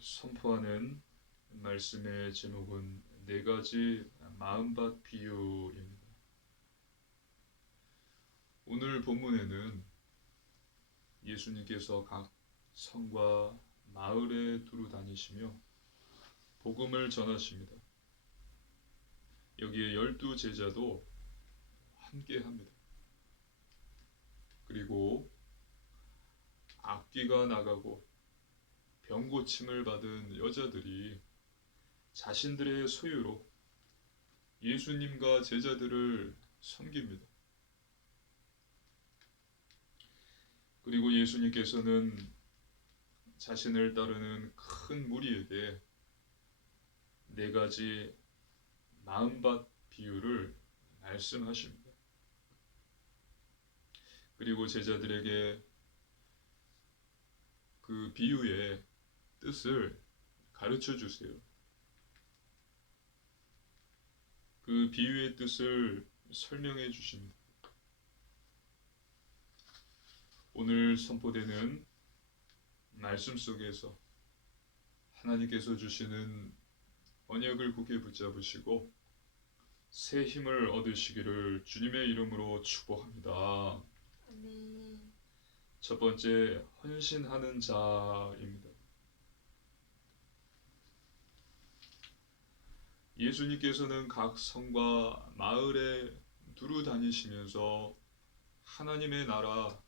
선포하는 말씀의 제목은 네 가지 마음밭 비유입니다. 오늘 본문에는 예수님께서 각 성과 마을에 두루 다니시며 복음을 전하십니다. 여기에 12제자도 함께합니다. 그리고 악귀가 나가고 병 고침을 받은 여자들이 자신들의 소유로 예수님과 제자들을 섬깁니다. 그리고 예수님께서는 자신을 따르는 큰 무리에게 네 가지 마음밭 비유를 말씀하십니다. 그리고 제자들에게 그 비유의 뜻을 가르쳐 주세요. 그 비유의 뜻을 설명해 주십니다. 오늘 선포되는 말씀 속에서 하나님께서 주시는 언약을 굳게 붙잡으시고 새 힘을 얻으시기를 주님의 이름으로 축복합니다. 아멘. 첫 번째, 헌신하는 자입니다. 예수님께서는 각 성과 마을에 두루 다니시면서 하나님의 나라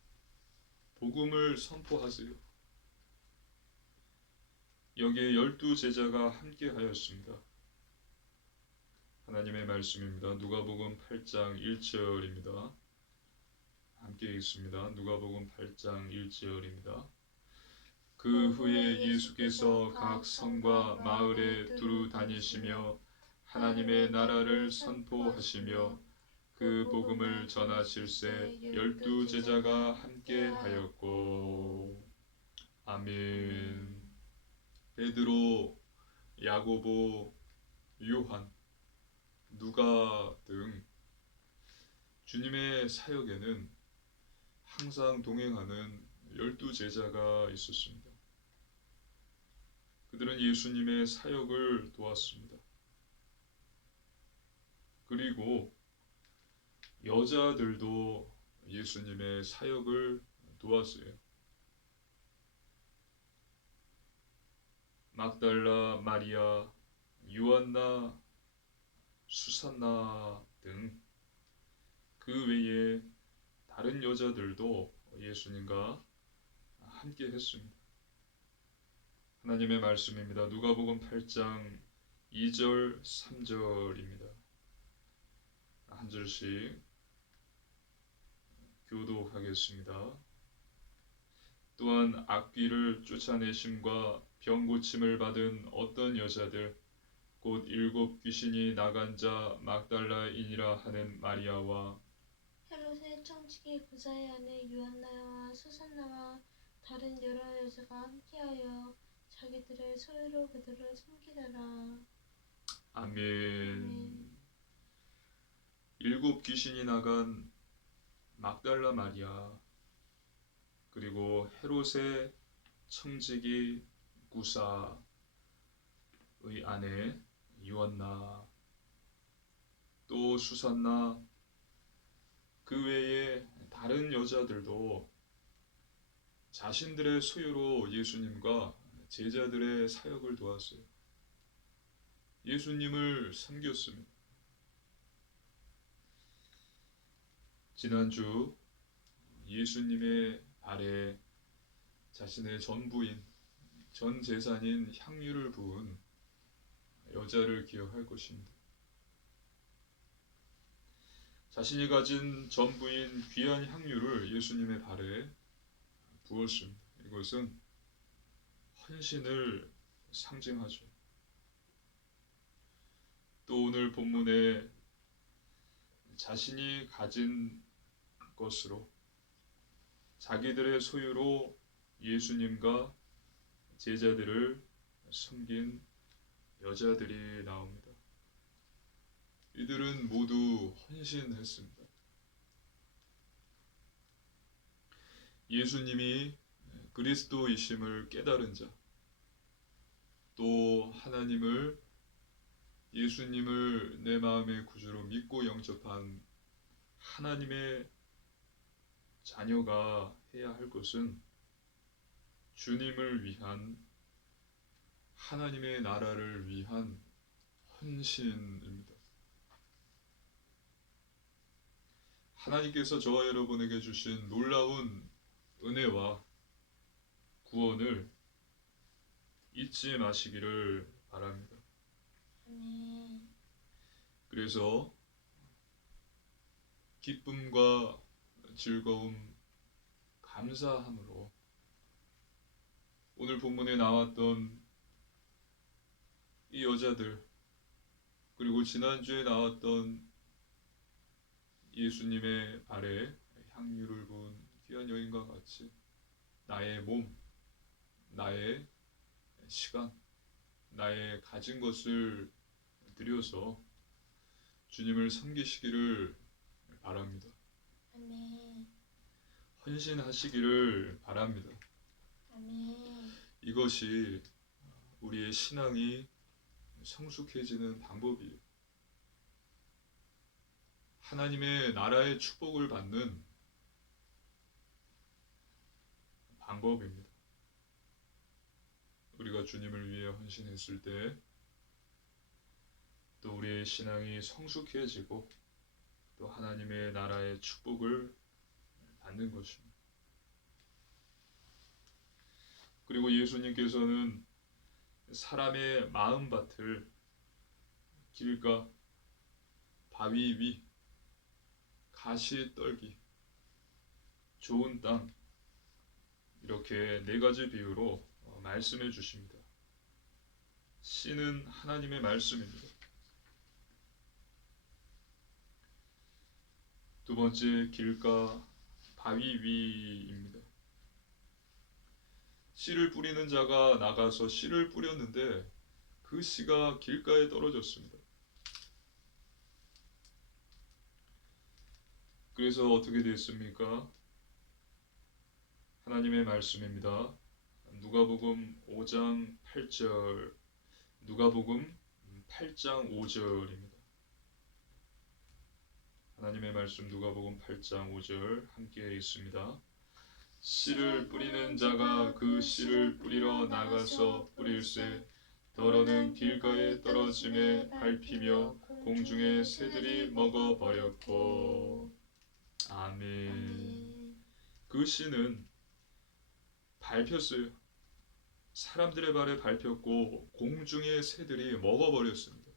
복음을 선포하세요. 여기에 12제자가 함께 하였습니다. 하나님의 말씀입니다. 누가복음 8장 1절입니다. 함께 읽습니다. 누가복음 8장 1절입니다. 그 후에 예수께서 각 성과 마을에 두루 다니시며 하나님의 나라를 선포하시며 그 복음을 전하실세 12제자가 함께 하였고. 아멘. 베드로, 야고보, 요한, 누가 등 주님의 사역에는 항상 동행하는 12제자가 있었습니다. 그들은 예수님의 사역을 도왔습니다. 그리고 여자들도 예수님의 사역을 도왔어요. 막달라 마리아, 요한나, 수산나 등 그 외에 다른 여자들도 예수님과 함께 했습니다. 하나님의 말씀입니다. 누가복음 8장 2절, 3절입니다. 한 절씩 교독하겠습니다. 또한 악귀를 쫓아내심과 병 고침을 받은 어떤 여자들 곧 7 귀신이 나간 자 막달라인이라 하는 마리아와 헤롯의 청지기 구사의 아내 요한나와 수산나와 다른 여러 여자가 함께하여 자기들의 소유로 그들을 섬기더라. 아멘. 7 귀신이 나간 막달라 마리아, 그리고 헤롯의 청지기 구사의 아내 요한나, 또 수산나, 그 외에 다른 여자들도 자신들의 소유로 예수님과 제자들의 사역을 도왔어요. 예수님을 섬겼습니다. 지난주 예수님의 발에 자신의 전부인, 전 재산인 향유를 부은 여자를 기억할 것입니다. 자신이 가진 전부인 귀한 향유를 예수님의 발에 부었습니다. 이것은 헌신을 상징하죠. 또 오늘 본문에 자신이 가진 것으로 자기들의 소유로 예수님과 제자들을 섬긴 여자들이 나옵니다. 이들은 모두 헌신했습니다. 예수님이 그리스도이심을 깨달은 자, 또 하나님을 예수님을 내 마음의 구주로 믿고 영접한 하나님의 자녀가 해야 할 것은 주님을 위한 하나님의 나라를 위한 헌신입니다. 하나님께서 저와 여러분에게 주신 놀라운 은혜와 구원을 잊지 마시기를 바랍니다. 아멘. 그래서 기쁨과 즐거움, 감사함으로 오늘 본문에 나왔던 이 여자들, 그리고 지난주에 나왔던 예수님의 발에 향유를 부은 귀한 여인과 같이 나의 몸, 나의 시간, 나의 가진 것을 드려서 주님을 섬기시기를 바랍니다. 아멘. 헌신하시기를 바랍니다. 아멘. 이것이 우리의 신앙이 성숙해지는 방법이에요. 하나님의 나라의 축복을 받는 방법입니다. 우리가 주님을 위해 헌신했을 때 또 우리의 신앙이 성숙해지고 또 하나님의 나라의 축복을 받는 것입니다. 그리고 예수님께서는 사람의 마음밭을 길가, 바위 위, 가시 떨기, 좋은 땅, 이렇게 네 가지 비유로 말씀해 주십니다. 씨는 하나님의 말씀입니다. 두 번째, 길가, 바위 위입니다. 씨를 뿌리는 자가 나가서 씨를 뿌렸는데 그 씨가 길가에 떨어졌습니다. 그래서 어떻게 됐습니까? 하나님의 말씀입니다. 누가복음 5장 8절, 누가복음 8장 5절입니다. 하나님의 말씀 누가복음 8장 5절 함께 있습니다. 씨를 뿌리는 자가 그 씨를 뿌리러 나가서 뿌릴새 더러는 길가에 떨어짐에 밟히며 공중의 새들이 먹어버렸고. 아멘. 그 씨는 밟혔어요. 사람들의 발에 밟혔고 공중의 새들이 먹어버렸습니다.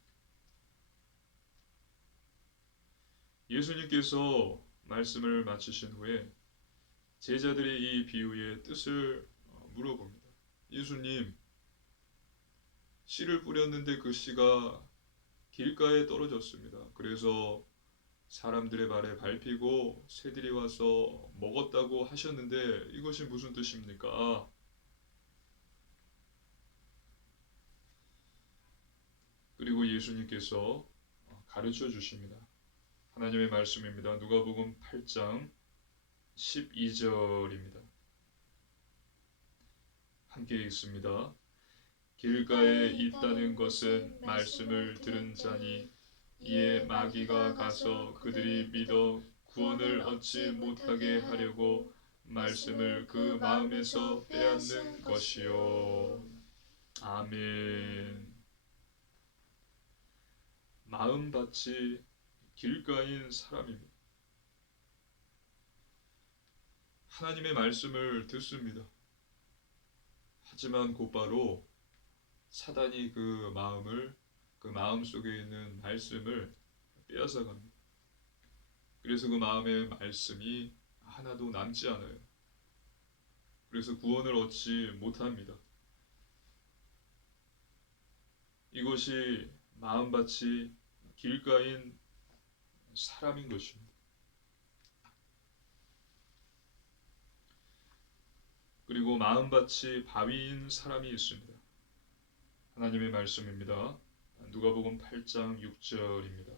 예수님께서 말씀을 마치신 후에 제자들이 이 비유의 뜻을 물어봅니다. 예수님, 씨를 뿌렸는데 그 씨가 길가에 떨어졌습니다. 그래서 사람들의 발에 밟히고 새들이 와서 먹었다고 하셨는데 이것이 무슨 뜻입니까? 그리고 예수님께서 가르쳐 주십니다. 하나님의 말씀입니다. 누가복음 8장 12절입니다. 함께 읽습니다. 길가에 있다는 것은 말씀을 들은 자니 이에 마귀가 가서 그들이 믿어 구원을 얻지 못하게 하려고 말씀을 그 마음에서 빼앗는 것이요. 아멘. 마음밭이 길가인 사람입니다. 하나님의 말씀을 듣습니다. 하지만 곧바로 사단이 그 마음 속에 있는 말씀을 빼앗아 갑니다. 그래서 그 마음의 말씀이 하나도 남지 않아요. 그래서 구원을 얻지 못합니다. 이것이 마음밭이 길가인 사람인 것입니다. 그리고 마음밭이 바위인 사람이 있습니다. 하나님의 말씀입니다. 누가복음 8장 6절입니다.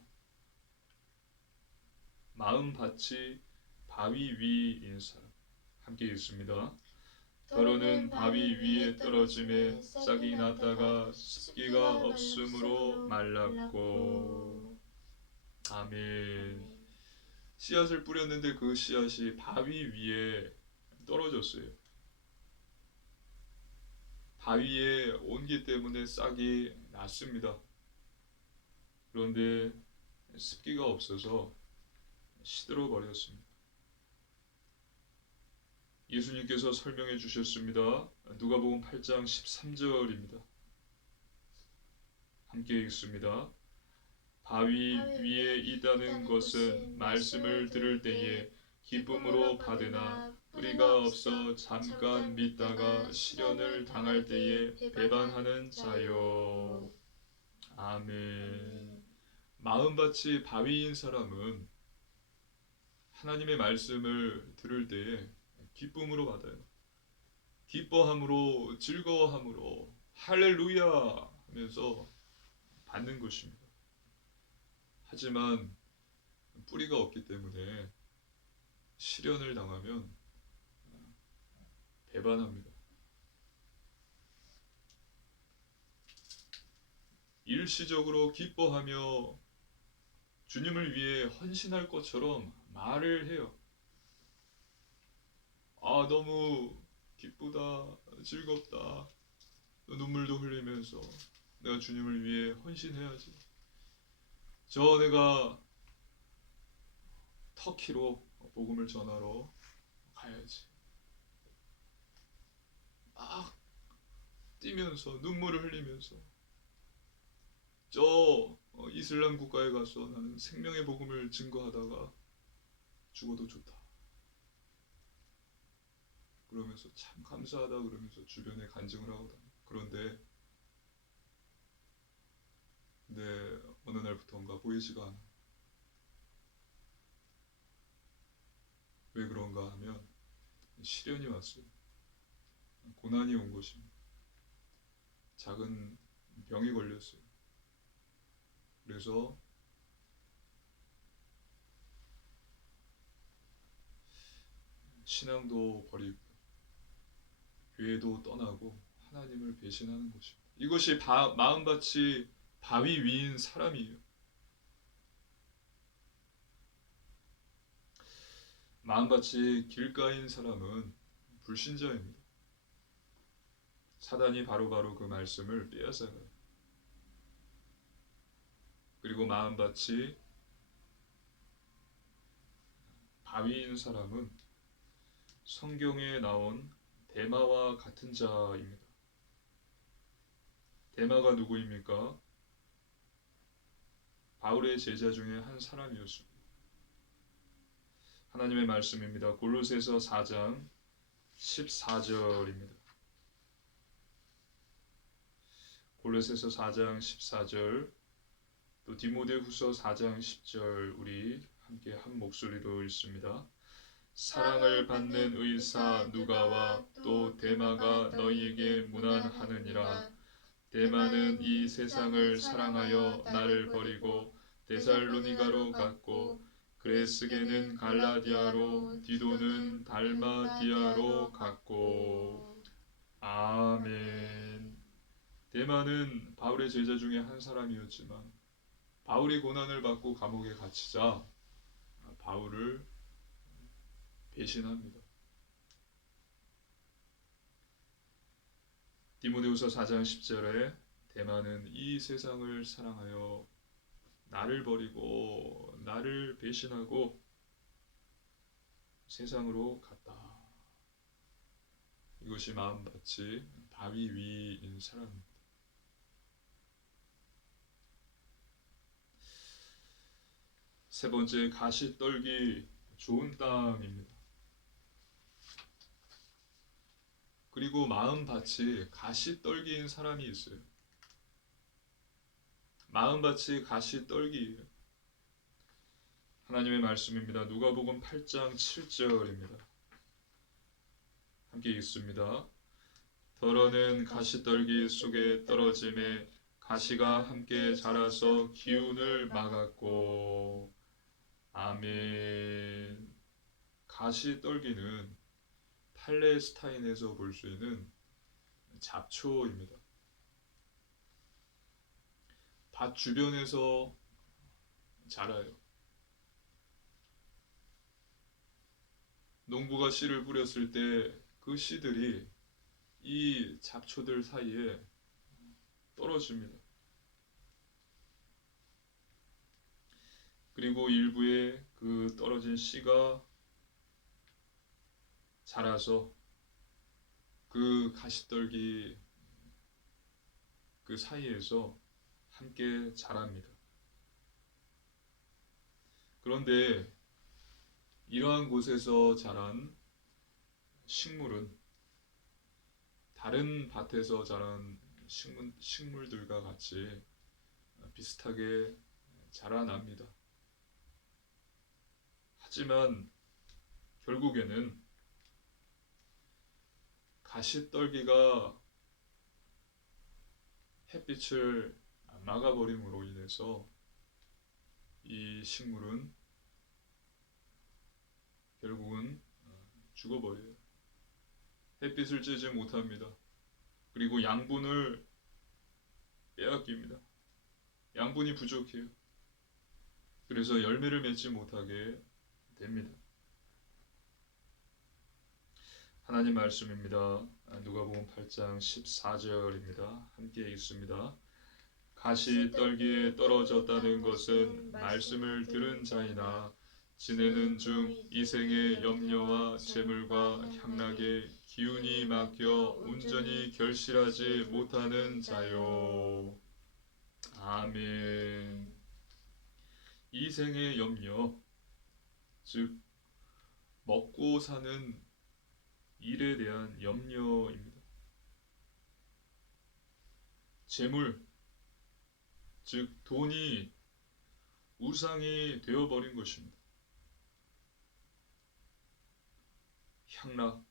마음밭이 바위 위인 사람 함께 읽습니다. 더러는 바위 위에 떨어짐에 싹이 났다가 습기가 없으므로 말랐고. 아멘. 씨앗을 뿌렸는데 그 씨앗이 바위 위에 떨어졌어요. 바위에 온기 때문에 싹이 났습니다. 그런데 습기가 없어서 시들어 버렸습니다. 예수님께서 설명해 주셨습니다. 누가복음 8장 13절입니다. 함께 읽습니다. 바위 위에 있다는 것은 말씀을 들을 때에 기쁨으로 받으나 뿌리가 없어 잠깐 믿다가 시련을 당할 때에 배반하는 자요. 아멘. 마음밭이 바위인 사람은 하나님의 말씀을 들을 때에 기쁨으로 받아요. 기뻐함으로, 즐거워함으로 할렐루야 하면서 받는 것입니다. 하지만 뿌리가 없기 때문에 시련을 당하면 배반합니다. 일시적으로 기뻐하며 주님을 위해 헌신할 것처럼 말을 해요. 아, 너무 기쁘다, 즐겁다, 눈물도 흘리면서 내가 주님을 위해 헌신해야지. 내가 터키로 복음을 전하러 가야지. 막 뛰면서 눈물을 흘리면서 이슬람 국가에 가서 나는 생명의 복음을 증거하다가 죽어도 좋다. 그러면서 참 감사하다 그러면서 주변에 간증을 하거든요. 그런데 어느 날부터인가 보이지가 않아. 왜 그런가 하면 시련이 왔어요. 고난이 온 것입니다. 작은 병이 걸렸어요. 그래서 신앙도 버리고 교회도 떠나고 하나님을 배신하는 것입니다. 이것이 마음밭이 바위 위인 사람이에요. 마음밭이 길가인 사람은 불신자입니다. 사단이 바로바로 그 말씀을 빼앗아가요. 그리고 마음밭이 바위인 사람은 성경에 나온 데마와 같은 자입니다. 데마가 누구입니까? 바울의 제자 중에 한 사람이었습니다. 하나님의 말씀입니다. 골로새서 4장 14절입니다. 골로새서 4장 14절, 또 디모데후서 4장 10절 우리 함께 한 목소리로 읽습니다. 사랑을 받는 의사 누가와 또 데마가 너희에게 문안하느니라. 데마는 이 세상을 사랑하여 나를 버리고 데살로니가로 갔고, 그레스게는 갈라디아로, 디도는 달마디아로 갔고. 아멘. 데마는 바울의 제자 중에 한 사람이었지만 바울이 고난을 받고 감옥에 갇히자 바울을 배신합니다. 디모데후서 4장 10절에 데마는 이 세상을 사랑하여 나를 버리고 나를 배신하고 세상으로 갔다. 이것이 마음밭이 바위 위인 사람입니다. 세 번째, 가시 떨기 좋은 땅입니다. 그리고 마음밭이 가시 떨기인 사람이 있어요. 마음밭이 가시 떨기예요. 하나님의 말씀입니다. 누가복음 8장 7절입니다. 함께 읽습니다. 더러는 가시떨기 속에 떨어짐에 가시가 함께 자라서 기운을 막았고. 아멘. 가시떨기는 팔레스타인에서 볼 수 있는 잡초입니다. 밭 주변에서 자라요. 농부가 씨를 뿌렸을 때 그 씨들이 이 잡초들 사이에 떨어집니다. 그리고 일부의 그 떨어진 씨가 자라서 그 가시떨기 그 사이에서 함께 자랍니다. 그런데 이러한 곳에서 자란 식물은 다른 밭에서 자란 식물들과 같이 비슷하게 자라납니다. 하지만 결국에는 가시떨기가 햇빛을 막아버림으로 인해서 이 식물은 결국은 죽어버려요. 햇빛을 쬐지 못합니다. 그리고 양분을 빼앗깁니다. 양분이 부족해요. 그래서 열매를 맺지 못하게 됩니다. 하나님 말씀입니다. 누가복음 8장 14절입니다. 함께 읽습니다. 가시 떨기에 떨어졌다는 것은 말씀을 들은 자이나 지내는 중 이생의 염려와 재물과 향락에 기운이 막혀 온전히 결실하지 못하는 자요. 아멘. 이생의 염려, 즉 먹고 사는 일에 대한 염려입니다. 재물, 즉 돈이 우상이 되어버린 것입니다. 향락,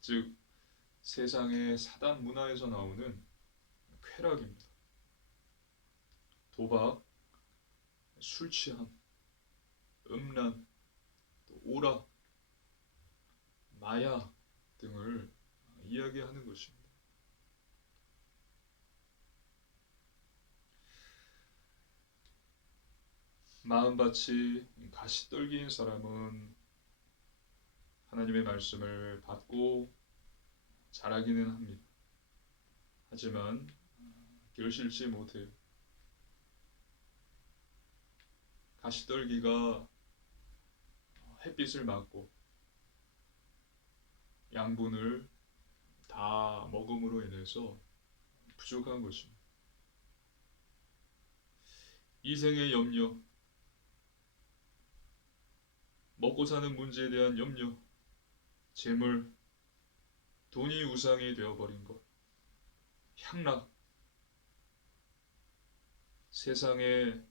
즉 세상의 사단 문화에서 나오는 쾌락입니다. 도박, 술 취함, 음란, 또 오락, 마약 등을 이야기하는 것입니다. 마음밭이 가시떨기인 사람은 하나님의 말씀을 받고 자라기는 합니다. 하지만 결실치 못해요. 가시떨기가 햇빛을 맞고 양분을 다 먹음으로 인해서 부족한 것입니다. 이생의 염려, 먹고 사는 문제에 대한 염려, 재물, 돈이 우상이 되어버린 것, 향락, 세상의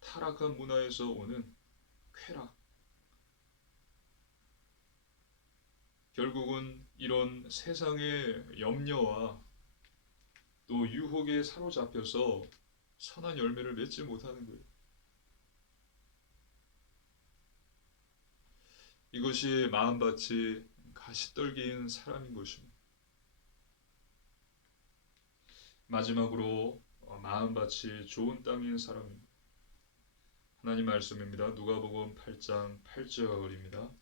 타락한 문화에서 오는 쾌락, 결국은 이런 세상의 염려와 또 유혹에 사로잡혀서 선한 열매를 맺지 못하는 거예요. 이것이 마음밭이 가시떨기인 사람인 것입니다. 마지막으로 마음밭이 좋은 땅인 사람입니다. 하나님 말씀입니다. 누가복음 8장 8절입니다.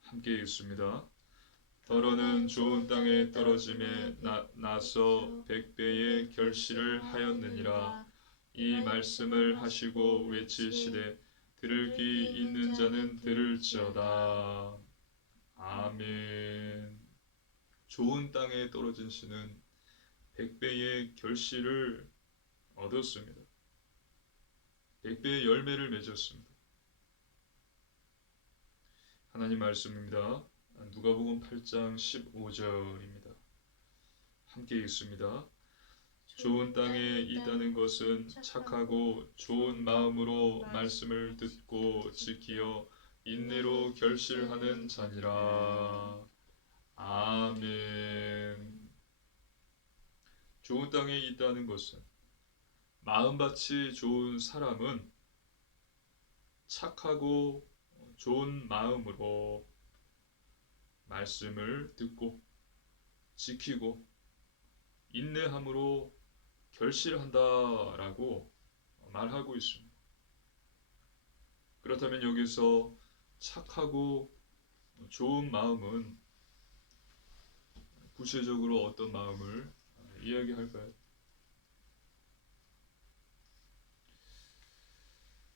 함께 읽습니다. 더러는 좋은 땅에 떨어짐에 나서 100배의 결실을 하였느니라. 이 말씀을 하시고 외치시되 들을 귀 있는 자는 들을지어다. 아멘. 좋은 땅에 떨어진 씨는 100배의 결실을 얻었습니다. 100배의 열매를 맺었습니다. 하나님 말씀입니다. 누가복음 8장 15절입니다. 함께 읽습니다. 좋은 땅에 있다는 것은 착하고 좋은 마음으로 말씀을 듣고 지키어 인내로 결실하는 자니라. 아멘. 좋은 땅에 있다는 것은 마음밭이 좋은 사람은 착하고 좋은 마음으로 말씀을 듣고 지키고 인내함으로 결실한다라고 말하고 있습니다. 그렇다면 여기서 착하고 좋은 마음은 구체적으로 어떤 마음을 이야기할까요?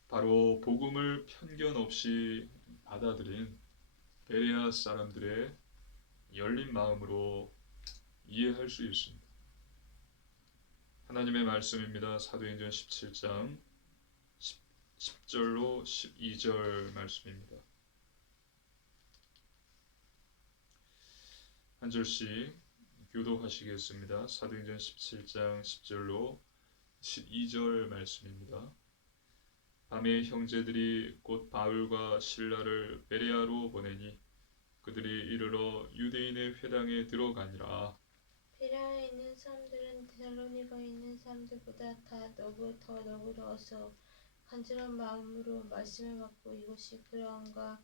바로 복음을 편견 없이 받아들인 베레아 사람들의 열린 마음으로 이해할 수 있습니다. 하나님의 말씀입니다. 사도행전 17장 10절로 12절 말씀입니다. 한 절씩 교독하시겠습니다. 사도행전 17장 10절로 12절 말씀입니다. 밤에 형제들이 곧 바울과 실라를 베레아로 보내니 그들이 이르러 유대인의 회당에 들어가니라. 베레아에 있는 사람들은 데살로니가에 있는 사람들보다 더 너그러워서 간절한 마음으로 말씀을 받고 이것이 그러한가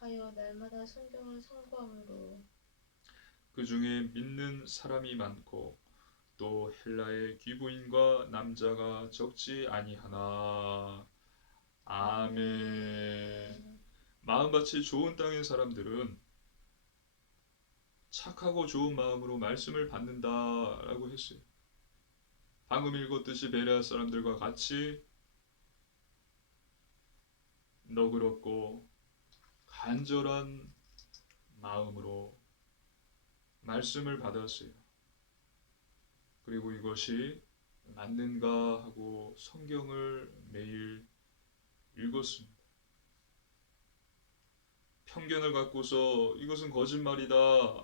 하여 날마다 성경을 상고함으로 그 중에 믿는 사람이 많고 또 헬라의 귀부인과 남자가 적지 아니하나. 아멘. 마음밭이 좋은 땅인 사람들은 착하고 좋은 마음으로 말씀을 받는다라고 했어요. 방금 읽었듯이 베레아 사람들과 같이 너그럽고 간절한 마음으로 말씀을 받았어요. 그리고 이것이 맞는가 하고 성경을 매일 읽었습니다. 편견을 갖고서 이것은 거짓말이다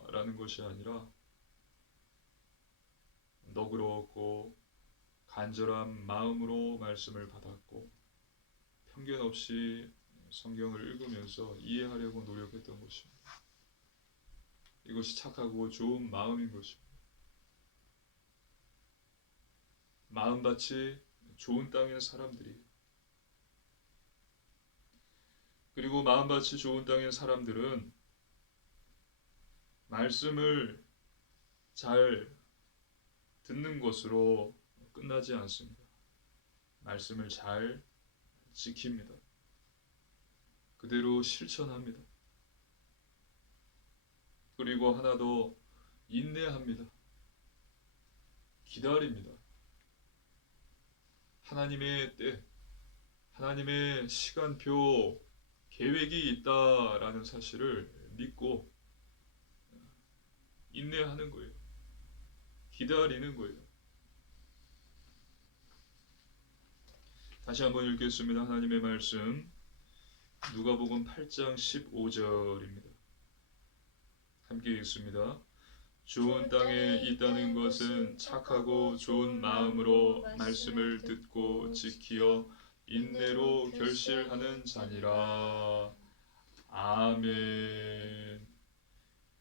라는 것이 아니라 너그러웠고 간절한 마음으로 말씀을 받았고 편견 없이 성경을 읽으면서 이해하려고 노력했던 것입니다. 이것이 착하고 좋은 마음인 것입니다. 마음밭이 좋은 땅의 사람들이 그리고 마음밭이 좋은 땅의 사람들은 말씀을 잘 듣는 것으로 끝나지 않습니다. 말씀을 잘 지킵니다. 그대로 실천합니다. 그리고 하나 더 인내합니다. 기다립니다. 하나님의 때, 하나님의 시간표, 계획이 있다라는 사실을 믿고 인내하는 거예요. 기다리는 거예요. 다시 한번 읽겠습니다. 하나님의 말씀 누가복음 8장 15절입니다. 함께 읽습니다. 좋은 땅에 있다는 것은 착하고 좋은 마음으로 말씀을 듣고 지키어 인내로 결실하는 자니라. 아멘.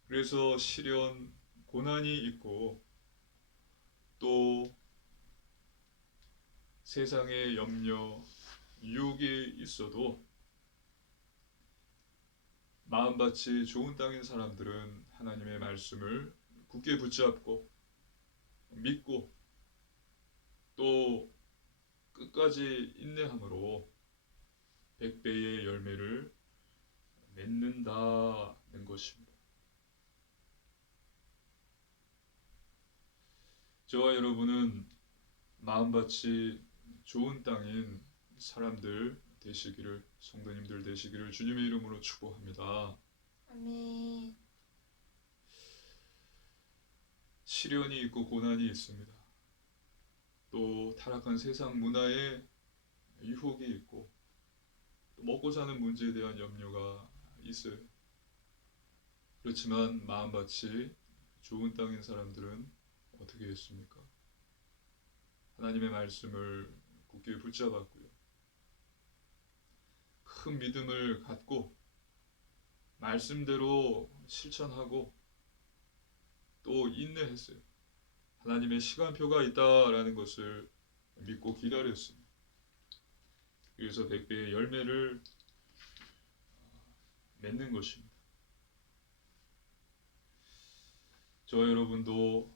그래서 시련, 고난이 있고 또 세상의 염려, 유혹이 있어도 마음밭이 좋은 땅인 사람들은 하나님의 말씀을 굳게 붙잡고 믿고 또 끝까지 인내함으로 100배의 열매를 맺는다는 것입니다. 저와 여러분은 마음밭이 좋은 땅인 사람들 되시기를, 성도님들 되시기를 주님의 이름으로 축복합니다. 아멘. 시련이 있고 고난이 있습니다. 또 타락한 세상 문화에 유혹이 있고 또 먹고 사는 문제에 대한 염려가 있어요. 그렇지만 마음밭이 좋은 땅인 사람들은 어떻게 했습니까? 하나님의 말씀을 굳게 붙잡았고요. 큰 믿음을 갖고 말씀대로 실천하고 또 인내했어요. 하나님의 시간표가 있다라는 것을 믿고 기다렸습니다. 그래서 100배의 열매를 맺는 것입니다. 저 여러분도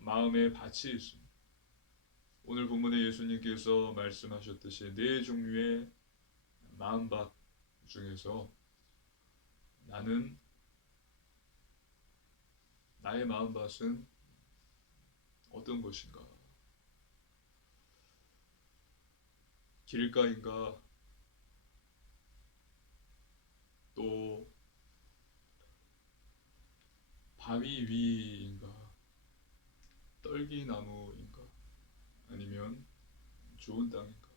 마음에 밭이 있습니다. 오늘 본문에 예수님께서 말씀하셨듯이 네 종류의 마음밭 중에서 나의 마음밭은 어떤 것인가? 길가인가? 또 바위 위인가? 떨기나무인가? 아니면 좋은 땅인가?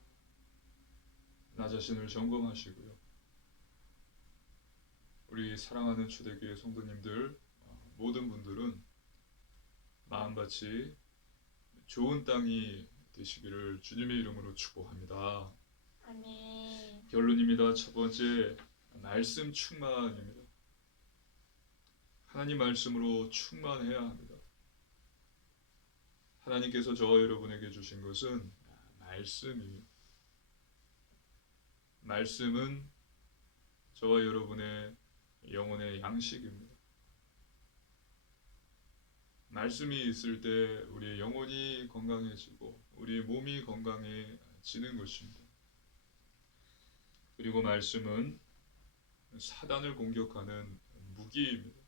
나 자신을 점검하시고요. 우리 사랑하는 초대교회 성도님들 모든 분들은 마음밭이 좋은 땅이 되시기를 주님의 이름으로 축복합니다. 아멘. 결론입니다. 첫 번째, 말씀 충만입니다. 하나님 말씀으로 충만해야 합니다. 하나님께서 저와 여러분에게 주신 것은 말씀이에요. 말씀은 저와 여러분의 영혼의 양식입니다. 말씀이 있을 때 우리의 영혼이 건강해지고 우리의 몸이 건강해지는 것입니다. 그리고 말씀은 사단을 공격하는 무기입니다.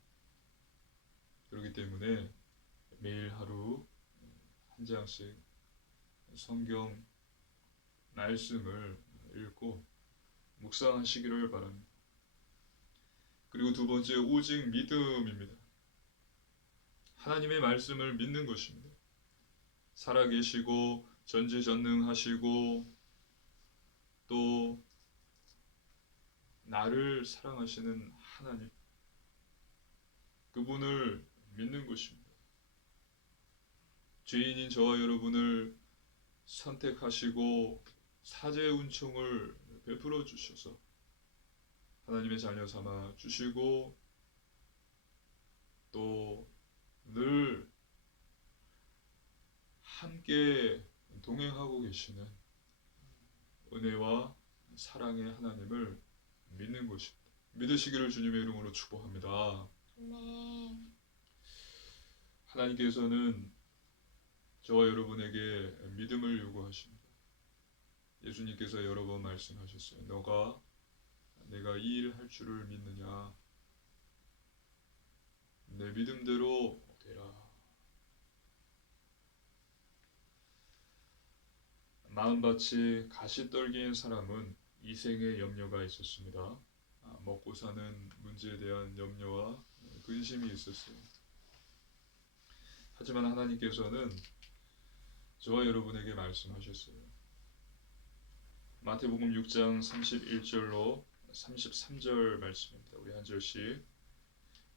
그렇기 때문에 매일 하루 한 장씩 성경 말씀을 읽고 묵상하시기를 바랍니다. 그리고 두 번째, 오직 믿음입니다. 하나님의 말씀을 믿는 것입니다. 살아계시고 전지전능하시고 또 나를 사랑하시는 하나님, 그분을 믿는 것입니다. 죄인인 저와 여러분을 선택하시고 사죄의 은총을 베풀어 주셔서 하나님의 자녀 삼아 주시고 또 늘 함께 동행하고 계시는 은혜와 사랑의 하나님을 믿는 것입니다. 믿으시기를 주님의 이름으로 축복합니다. 아멘. 하나님께서는 저와 여러분에게 믿음을 요구하십니다. 예수님께서 여러 번 말씀하셨어요. 내가 이 일을 할 줄을 믿느냐? 내 믿음대로 되라. 마음밭이 가시떨기인 사람은 이생의 염려가 있었습니다. 먹고 사는 문제에 대한 염려와 근심이 있었어요. 하지만 하나님께서는 저와 여러분에게 말씀하셨어요. 마태복음 6장 31절로 33절 말씀입니다. 우리 한 절씩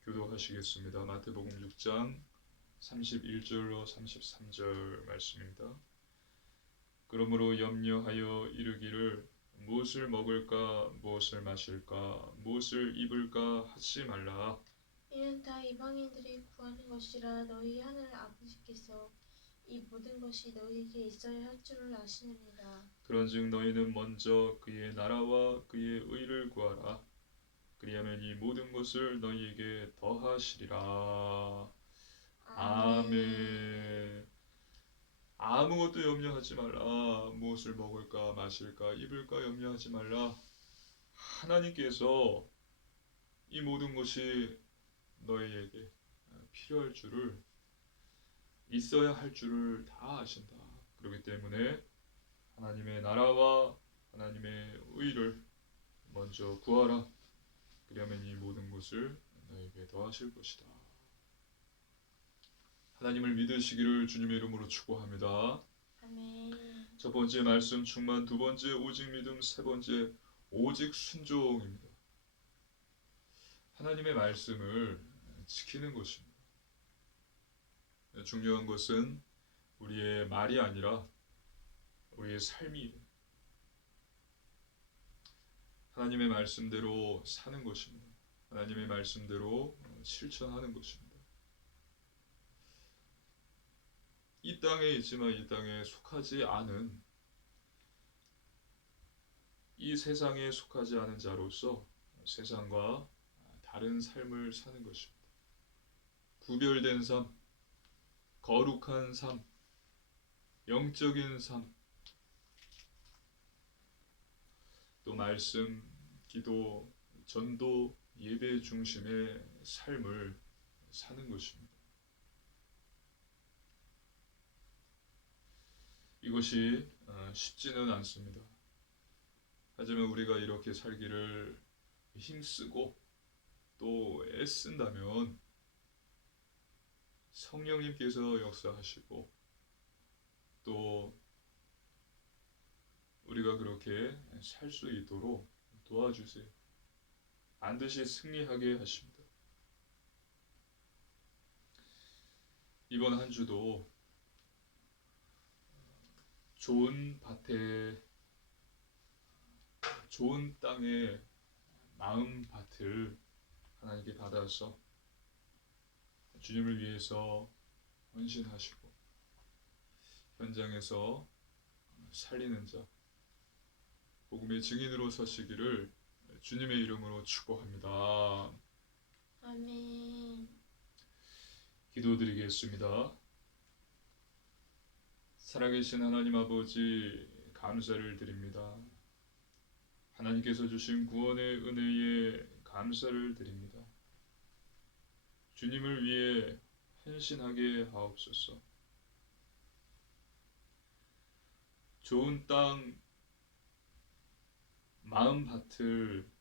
교독하시겠습니다. 마태복음 6장 31절로 33절 말씀입니다. 그러므로 염려하여 이르기를 무엇을 먹을까 무엇을 마실까 무엇을 입을까 하지 말라. 이는 다 이방인들이 구하는 것이라 너희 하늘 아버지께서 이 모든 것이 너희에게 있어야 할 줄을 아시느니라. 그런즉 너희는 먼저 그의 나라와 그의 의를 구하라. 그리하면 이 모든 것을 너희에게 더하시리라. 아멘. 아무것도 염려하지 말라. 무엇을 먹을까 마실까 입을까 염려하지 말라. 하나님께서 이 모든 것이 너희에게 필요할 줄을, 있어야 할 줄을 다 아신다. 그렇기 때문에 하나님의 나라와 하나님의 의를 먼저 구하라. 그러면 이 모든 것을 너에게 더하실 것이다. 하나님을 믿으시기를 주님의 이름으로 축복합니다. 아멘. 첫 번째 말씀 충만, 두 번째 오직 믿음, 세 번째 오직 순종입니다. 하나님의 말씀을 지키는 것입니다. 중요한 것은 우리의 말이 아니라 우리의 삶이에요. 하나님의 말씀대로 사는 것입니다. 하나님의 말씀대로 실천하는 것입니다. 이 땅에 있지만 이 땅에 속하지 않은 이 세상에 속하지 않은 자로서 세상과 다른 삶을 사는 것입니다. 구별된 삶, 거룩한 삶, 영적인 삶, 또 말씀, 기도, 전도, 예배 중심의 삶을 사는 것입니다. 이것이 쉽지는 않습니다. 하지만 우리가 이렇게 살기를 힘쓰고 또 애쓴다면 성령님께서 역사하시고 또 우리가 그렇게 살 수 있도록 도와주세요. 반드시 승리하게 하십니다. 이번 한 주도 좋은 밭에, 좋은 땅에 마음 밭을 하나님께 받아서 주님을 위해서 헌신하시고 현장에서 살리는 자, 복음의 증인으로 서시기를 주님의 이름으로 축복합니다. 아멘. 기도드리겠습니다. 살아계신 하나님 아버지, 감사를 드립니다. 하나님께서 주신 구원의 은혜에 감사를 드립니다. 주님을 위해 헌신하게 하옵소서. 좋은 땅, 마음 밭을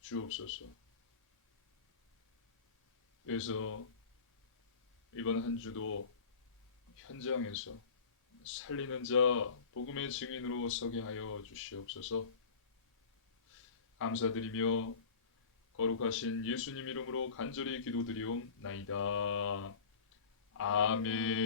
주옵소서. 그래서 이번 한 주도 현장에서 살리는 자, 복음의 증인으로 서게 하여 주시옵소서. 감사드리며 거룩하신 예수님 이름으로 간절히 기도드리옵나이다. 아멘.